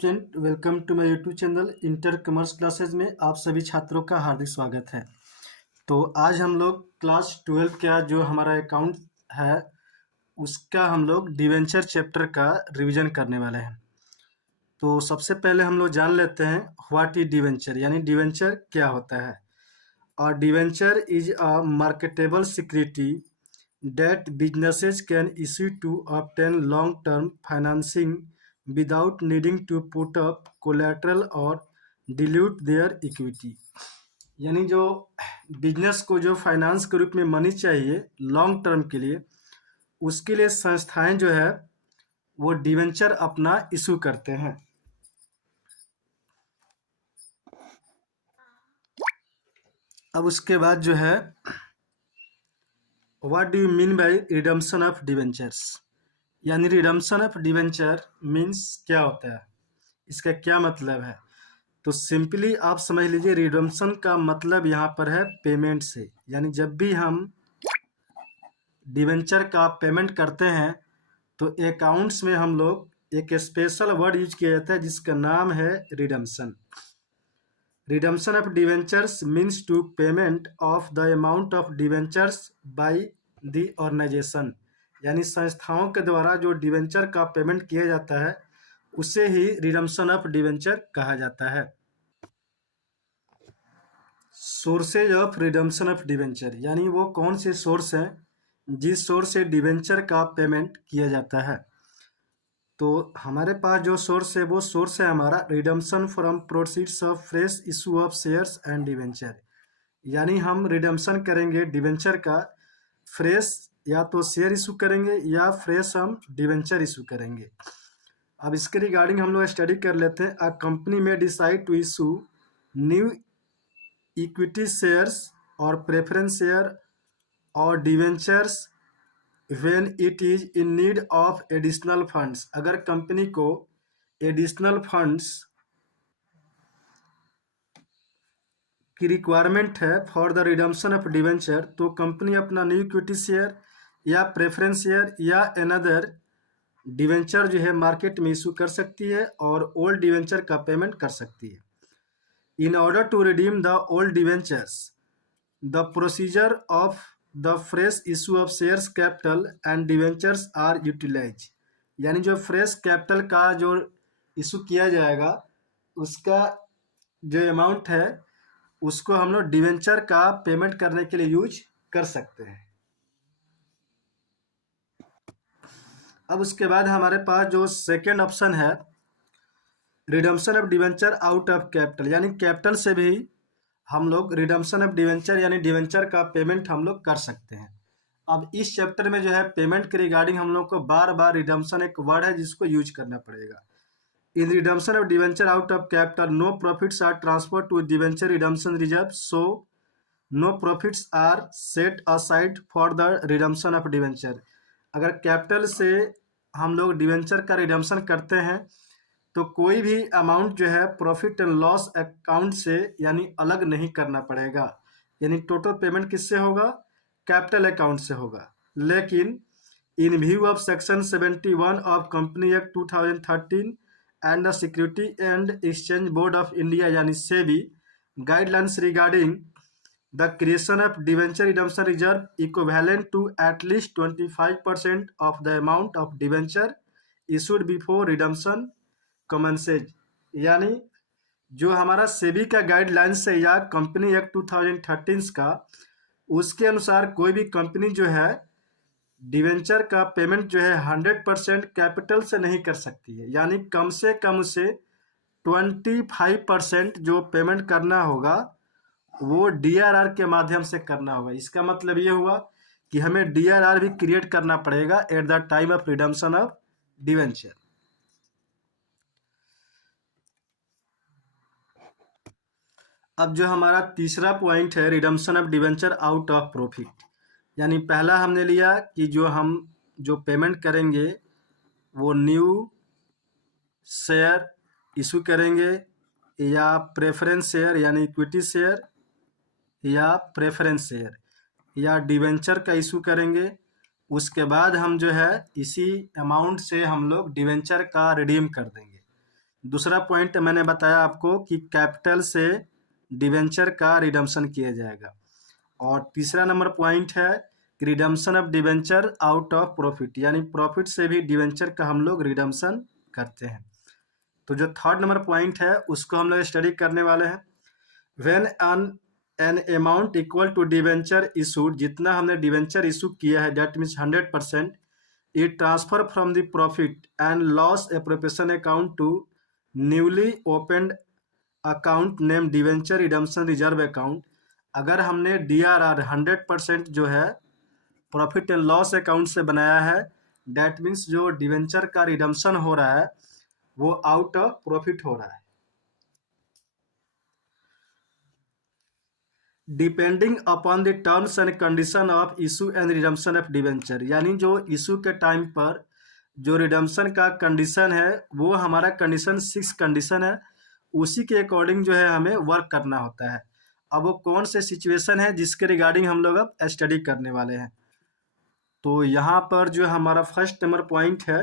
Student, welcome to my YouTube channel inter commerce classes में आप सभी छात्रों का हार्दिक स्वागत है। तो आज हम लोग क्लास 12 का जो हमारा अकाउंट है उसका हम लोग डिवेंचर चैप्टर का रिवीजन करने वाले हैं। तो सबसे पहले हम लोग जान लेते हैं व्हाट इज डिवेंचर, यानी डिवेंचर क्या होता है। और debenture is a marketable security that businesses can issue to obtain long-term financing without needing to put up collateral or dilute their equity। यानी जो बिजनेस को जो फाइनेंस के रूप में मनी चाहिए लॉन्ग टर्म के लिए, उसके लिए संस्थाएं जो है वो डिवेंचर अपना इशू करते हैं। अब उसके बाद जो है what do you mean by redemption of debentures, यानी रिडम्पशन ऑफ डिवेंचर मीन्स क्या होता है, इसका क्या मतलब है। तो सिंपली आप समझ लीजिए रिडम्पशन का मतलब यहाँ पर है पेमेंट से, यानी जब भी हम डिवेंचर का पेमेंट करते हैं तो अकाउंट्स में हम लोग एक स्पेशल वर्ड यूज किया जाता है जिसका नाम है redemption. Redemption of debentures means to payment of the amount of debentures by the organisation, यानी संस्थाओं के द्वारा जो डिवेंचर का पेमेंट किया जाता है उसे ही रिडम्पशन ऑफ डिवेंचर कहा जाता है। Sources of redemption of debenture, यानी वो कौन से सोर्स हैं जिस सोर्स से डिवेंचर का पेमेंट किया जाता है। तो हमारे पास जो सोर्स है वो सोर्स है हमारा redemption from proceeds of fresh issue of shares and debenture, यानी हम रिडम्पशन करेंगे डिवेंचर का फ्रेश, या तो शेयर इशू करेंगे या फ्रेश हम डिवेंचर इशू करेंगे। अब इसके रिगार्डिंग हम लोग स्टडी कर लेते हैं। अ कंपनी में decide to issue new equity shares और प्रेफरेंस शेयर और debentures when it is in need of additional funds. अगर कंपनी को एडिशनल फंड्स की रिक्वायरमेंट है for the redemption of debenture, तो कंपनी अपना न्यू इक्विटी शेयर या प्रेफरेंस शेयर या अनदर डिवेंचर जो है मार्केट में इशू कर सकती है और ओल्ड डिवेंचर का पेमेंट कर सकती है। In order to redeem the old debentures the procedure of the fresh issue of shares capital and debentures are utilise, यानी जो फ्रेश कैपिटल का जो इशू किया जाएगा उसका जो अमाउंट है उसको हम लोग डिवेंचर का पेमेंट करने के लिए यूज कर सकते हैं। अब उसके बाद हमारे पास जो सेकेंड ऑप्शन है redemption of debenture out of capital, यानी कैपिटल से भी हम लोग रिडम्पशन ऑफ डिवेंचर यानी डिवेंचर का पेमेंट हम लोग कर सकते हैं। अब इस चैप्टर में जो है पेमेंट के रिगार्डिंग हम लोग को बार बार रिडम्पशन एक वर्ड है जिसको यूज करना पड़ेगा। In redemption of debenture out of capital no profits are transfer to debenture redemption reserve, so no profits are set aside for the redemption of debenture. अगर कैपिटल से हम लोग डिवेंचर का रिडम्पशन करते हैं तो कोई भी अमाउंट जो है प्रॉफिट एंड लॉस अकाउंट से यानी अलग नहीं करना पड़ेगा, यानी टोटल पेमेंट किससे होगा, कैपिटल अकाउंट से होगा। लेकिन in view of section 71 of company act 2013 and the Security and Exchange Board of India यानी SEBI guidelines regarding the creation of debenture redemption reserve equivalent to at least 25% of the amount of debenture issued before redemption commences, यानी जो हमारा सेबी का guidelines है या company act 2013 का, उसके अनुसार कोई भी कंपनी जो है डिवेंचर का पेमेंट जो है 100% कैपिटल से नहीं कर सकती है, यानी कम से कम उसे 25% जो पेमेंट करना होगा वो डीआरआर के माध्यम से करना होगा। इसका मतलब ये हुआ कि हमें डीआरआर भी क्रिएट करना पड़ेगा at the time of redemption of debenture. अब जो हमारा तीसरा पॉइंट है redemption of debenture out of profit, यानी पहला हमने लिया कि जो हम जो पेमेंट करेंगे वो न्यू शेयर इशू करेंगे या प्रेफरेंस शेयर यानी इक्विटी शेयर या प्रेफरेंस शेयर या डिवेंचर का इशू करेंगे। उसके बाद हम जो है इसी अमाउंट से हम लोग डिवेंचर का रिडीम कर देंगे। दूसरा पॉइंट मैंने बताया आपको कि कैपिटल से डिवेंचर का रिडम्पशन किया जाएगा। और तीसरा नंबर पॉइंट है कि redemption of debenture out of profit, यानी प्रॉफिट से भी डिवेंचर का हम लोग रिडम्पशन करते हैं। तो जो थर्ड नंबर पॉइंट है उसको हम लोग स्टडी करने वाले हैं। When an amount equal to debenture issued, जितना हमने डिवेंचर इशू किया है that means 100%, it transfer from the profit and loss appropriation account to newly opened account name debenture redemption reserve account. अगर हमने DRR 100% जो है प्रॉफिट एंड लॉस अकाउंट से बनाया है, डैट मीन्स जो डिवेंचर का रिडम्पशन हो रहा है वो आउट ऑफ प्रॉफिट हो रहा है। Depending upon the terms and condition of issue and redemption of debenture, यानी जो इशू के टाइम पर जो रिडम्पशन का कंडीशन है वो हमारा कंडीशन 6 कंडीशन है, उसी के अकॉर्डिंग जो है हमें वर्क करना होता है। अब वो कौन से सिचुएशन है जिसके रिगार्डिंग हम लोग अब स्टडी करने वाले हैं। तो यहाँ पर जो हमारा फर्स्ट नंबर पॉइंट है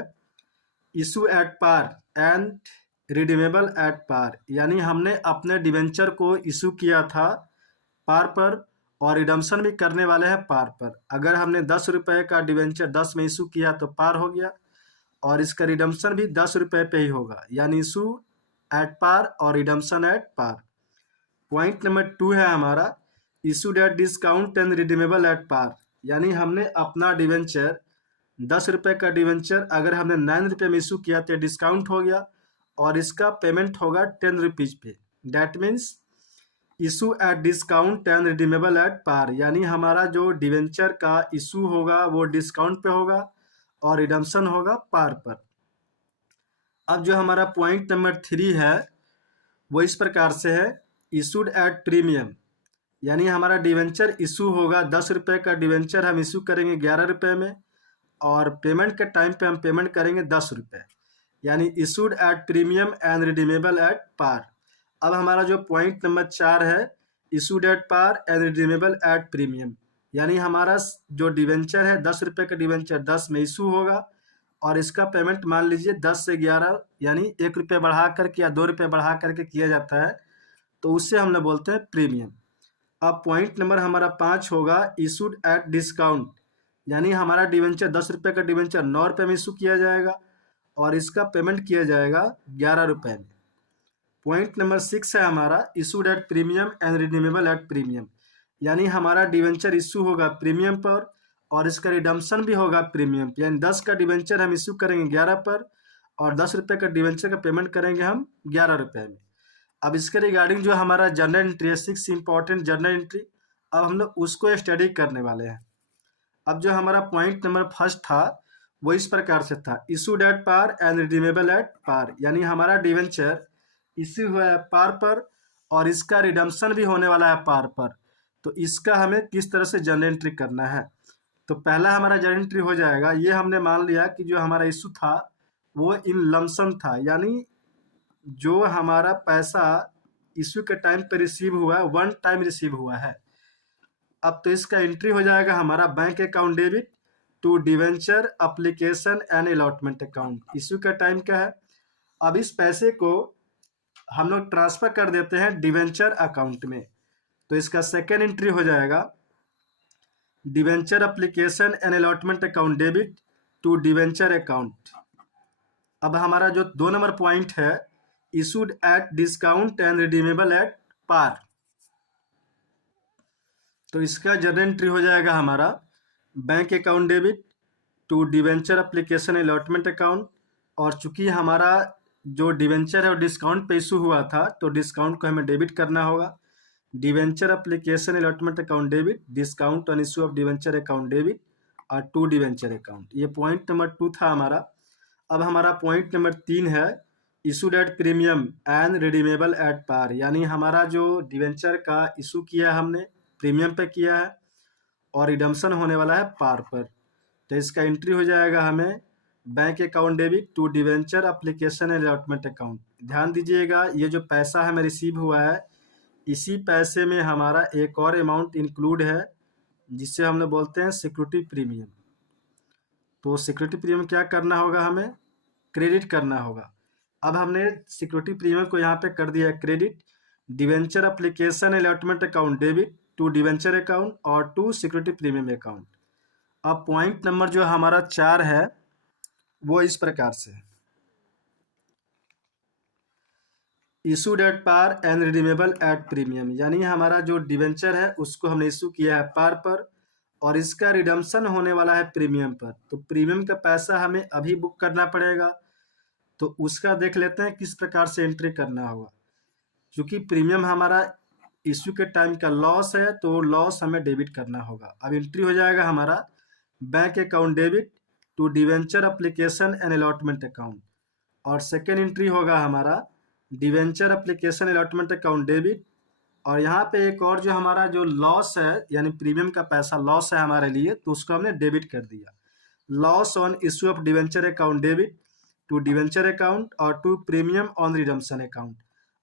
issue at par and redeemable at par, यानी हमने अपने डिवेंचर को इशू किया था पार पर और रिडम्पशन भी करने वाले हैं पार पर। अगर हमने 10 रुपये का डिवेंचर 10 में इशू किया तो पार हो गया, और इसका रिडम्पशन भी 10 रुपये पे ही होगा, यानी इशू एट पार और redemption at par. Point number 2 है हमारा issued at discount and redeemable at par, यानी हमने अपना डिवेंचर 10 रुपये का डिवेंचर अगर हमने 9 रुपये में इशू किया तो डिस्काउंट हो गया और इसका पेमेंट होगा 10 रुपीज़ पे। That means issue at discount and redeemable at par, यानी हमारा जो डिवेंचर का इशू होगा वो डिस्काउंट पे होगा और रिडम्पशन होगा पार पर। अब जो हमारा पॉइंट नंबर 3 है वो इस प्रकार से है इशूड एट प्रीमियम, यानी हमारा डिवेंचर इशू होगा 10 रुपये का डिवेंचर हम इशू करेंगे 11 रुपये में और पेमेंट के टाइम पे हम पेमेंट करेंगे 10 रुपये, यानी issued at premium and redeemable at par. अब हमारा जो पॉइंट नंबर 4 है issued at par and redeemable at premium, यानी हमारा जो डिवेंचर है 10 रुपये का डिवेंचर 10 में इशू होगा और इसका पेमेंट मान लीजिए 10 से 11 यानी 1 रुपये बढ़ा करके या 2 रुपये बढ़ा करके किया जाता है, तो उससे हम लोग बोलते हैं प्रीमियम। अब पॉइंट नंबर हमारा 5 होगा इशूड एट डिस्काउंट, यानी हमारा डिवेंचर 10 रुपये का डिवेंचर 9 रुपये में इशू किया जाएगा और इसका पेमेंट किया जाएगा 11 रुपये में। पॉइंट नंबर 6 है हमारा issued at premium and redeemable at premium, यानी हमारा डिवेंचर इशू होगा प्रीमियम पर और इसका रिडम्पशन भी होगा प्रीमियम, यानी 10 का डिवेंचर हम इशू करेंगे 11 पर और 10 रुपये का डिवेंचर का पेमेंट करेंगे हम 11 रुपये में। अब इसके रिगार्डिंग जो हमारा जर्नल एंट्री है 6 इंपॉर्टेंट जर्नल एंट्री, अब हम लोग उसको स्टडी करने वाले हैं। अब जो हमारा पॉइंट नंबर फर्स्ट था वो इस प्रकार से था issued at par and redeemable at par, यानी हमारा डिवेंचर इशू हुआ है पार पर और इसका रिडम्पशन भी होने वाला है पार पर, तो इसका हमें किस तरह से जर्नल एंट्री करना है। तो पहला हमारा जर्नल एंट्री हो जाएगा, ये हमने मान लिया कि जो हमारा इशू था वो इन लमसम था, यानी जो हमारा पैसा इशू के टाइम पे रिसीव हुआ है वन टाइम रिसीव हुआ है। अब तो इसका एंट्री हो जाएगा हमारा bank account debit to debenture application and allotment account. Issue का टाइम क्या है, अब इस पैसे को हम लोग ट्रांसफर कर देते हैं डिवेंचर अकाउंट में, तो इसका सेकेंड एंट्री हो जाएगा debenture application and allotment account debit to debenture account. अब हमारा जो 2 नंबर पॉइंट है issued at discount and redeemable at par, तो इसका जर्नल एंट्री हो जाएगा हमारा bank account debit to debenture application allotment account, और चूंकि हमारा जो डिवेंचर है वो डिस्काउंट पे इशू हुआ था तो डिस्काउंट को हमें डेबिट करना होगा। Debenture application allotment account debit discount on issue of debenture account debit और टू डिवेंचर अकाउंट, ये पॉइंट नंबर 2 था हमारा। अब हमारा पॉइंट नंबर 3 है issued at premium and redeemable at par, यानी हमारा जो डिवेंचर का इशू किया हमने प्रीमियम पे किया है और रिडम्पशन होने वाला है पार पर, तो इसका एंट्री हो जाएगा हमें bank account debit to debenture application and allotment account. ध्यान दीजिएगा ये जो पैसा हमें रिसीव हुआ है इसी पैसे में हमारा एक और अमाउंट इंक्लूड है जिससे हम लोग बोलते हैं सिक्योरिटी प्रीमियम। तो सिक्योरिटी प्रीमियम क्या करना होगा, हमें क्रेडिट करना होगा, अब हमने सिक्योरिटी प्रीमियम को यहाँ पे कर दिया credit, debenture application allotment account debit to debenture account और टू सिक्योरिटी प्रीमियम अकाउंट। अब पॉइंट नंबर जो हमारा 4 है वो इस प्रकार से, issued at par and redeemable at premium, यानी हमारा जो डिवेंचर है उसको हमने इशू किया है पार पर और इसका रिडम्पशन होने वाला है प्रीमियम पर। तो प्रीमियम का पैसा हमें अभी बुक करना पड़ेगा, तो उसका देख लेते हैं किस प्रकार से एंट्री करना होगा। क्योंकि प्रीमियम हमारा इश्यू के टाइम का लॉस है तो लॉस हमें डेबिट करना होगा। अब एंट्री हो जाएगा हमारा bank account debit to debenture application and allotment account, और सेकेंड एंट्री होगा हमारा debenture application allotment account debit, और यहाँ पे एक और जो हमारा जो लॉस है यानी प्रीमियम का पैसा लॉस है हमारे लिए, तो उसको हमने डेबिट कर दिया। Loss on issue of debenture account debit to debenture account और to premium on redemption account.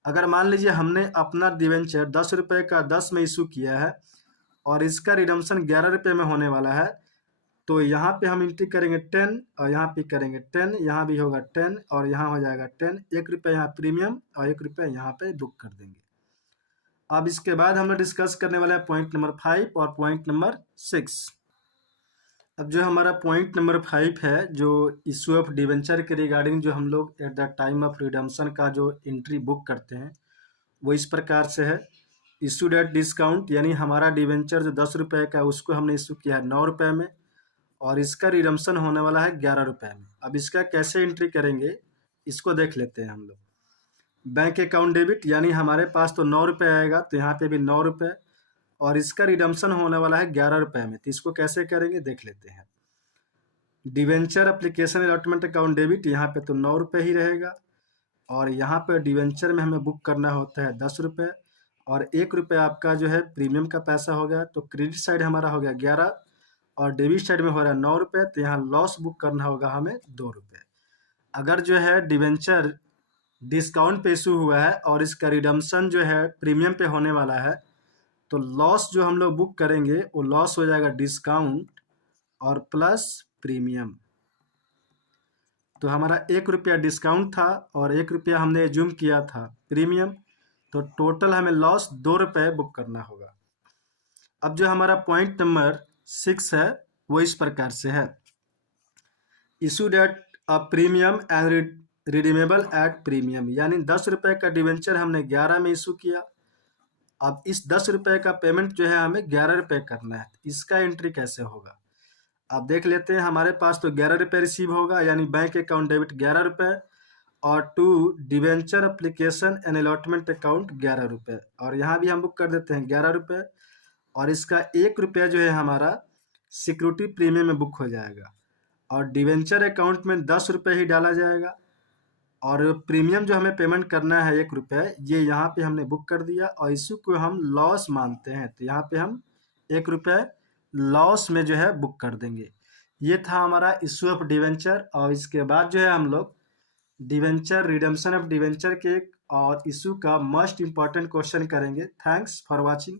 अगर मान लीजिए हमने अपना डिवेंचर 10 रुपये का 10 में इशू किया है और इसका रिडम्पशन 11 रुपये में होने वाला है, तो यहाँ पे हम एंट्री करेंगे 10 और यहाँ पे करेंगे 10, यहाँ भी होगा 10 और यहाँ हो जाएगा 10, 1 रुपये यहाँ प्रीमियम और 1 रुपये यहाँ पे बुक कर देंगे। अब इसके बाद हम लोग डिस्कस करने वाले हैं पॉइंट नंबर 5 और पॉइंट नंबर 6। अब जो हमारा पॉइंट नंबर 5 है, जो इशू ऑफ डिवेंचर के रिगार्डिंग जो हम लोग at the time of redemption का जो एंट्री बुक करते हैं वो इस प्रकार से है। इशूड एट डिस्काउंट, यानी हमारा डिवेंचर जो 10 रुपये का है उसको हमने इशू किया है 9 रुपये में और इसका रिडम्पशन होने वाला है 11 रुपये में। अब इसका कैसे एंट्री करेंगे इसको देख लेते हैं हम लोग। बैंक अकाउंट डेबिट, यानी हमारे पास तो 9 रुपये आएगा तो यहाँ पे भी 9 रुपये और इसका रिडम्पशन होने वाला है 11 रुपये में, तो इसको कैसे करेंगे देख लेते हैं। Debenture application allotment account debit, यहाँ पे तो 9 रुपये ही रहेगा और यहाँ पे डिवेंचर में हमें बुक करना होता है 10 रुपये और 1 रुपये आपका जो है प्रीमियम का पैसा हो गया, तो क्रेडिट साइड हमारा हो गया 11 और डेबिट साइड में हो रहा है 9 रुपये, तो यहाँ लॉस बुक करना होगा हमें 2 रुपये। अगर जो है डिवेंचर डिस्काउंट पे इशू हुआ है और इसका रिडम्पशन जो है प्रीमियम पे होने वाला है, तो लॉस जो हम लोग बुक करेंगे वो लॉस हो जाएगा डिस्काउंट और प्लस प्रीमियम। तो हमारा 1 रुपया डिस्काउंट था और 1 रुपया हमने एज्यूम किया था प्रीमियम, तो टोटल हमें लॉस 2 रुपये बुक करना होगा। अब जो हमारा पॉइंट नंबर 6 है वो इस प्रकार से है, issued at a premium and redeemable at premium, यानी 10 रुपये का डिवेंचर हमने 11 में इशू किया। अब इस 10 रुपये का पेमेंट जो है हमें 11 रुपये करना है, इसका एंट्री कैसे होगा आप देख लेते हैं। हमारे पास तो 11 रुपये रिसीव होगा, यानी बैंक अकाउंट डेबिट 11 रुपये और to debenture application and allotment account 11 रुपये, और यहाँ भी हम बुक कर देते हैं 11 रुपये और इसका 1 रुपया जो है हमारा सिक्योरिटी प्रीमियम में बुक हो जाएगा और डिवेंचर अकाउंट में 10 रुपये ही डाला जाएगा और प्रीमियम जो हमें पेमेंट करना है 1 रुपये, ये यहाँ पे हमने बुक कर दिया और इशू को हम लॉस मानते हैं, तो यहाँ पे हम 1 रुपये लॉस में जो है बुक कर देंगे। ये था हमारा इशू ऑफ डिवेंचर, और इसके बाद जो है हम लोग डिवेंचर रिडम्पशन ऑफ डिवेंचर के और इशू का मोस्ट इम्पॉर्टेंट क्वेश्चन करेंगे। Thanks for watching.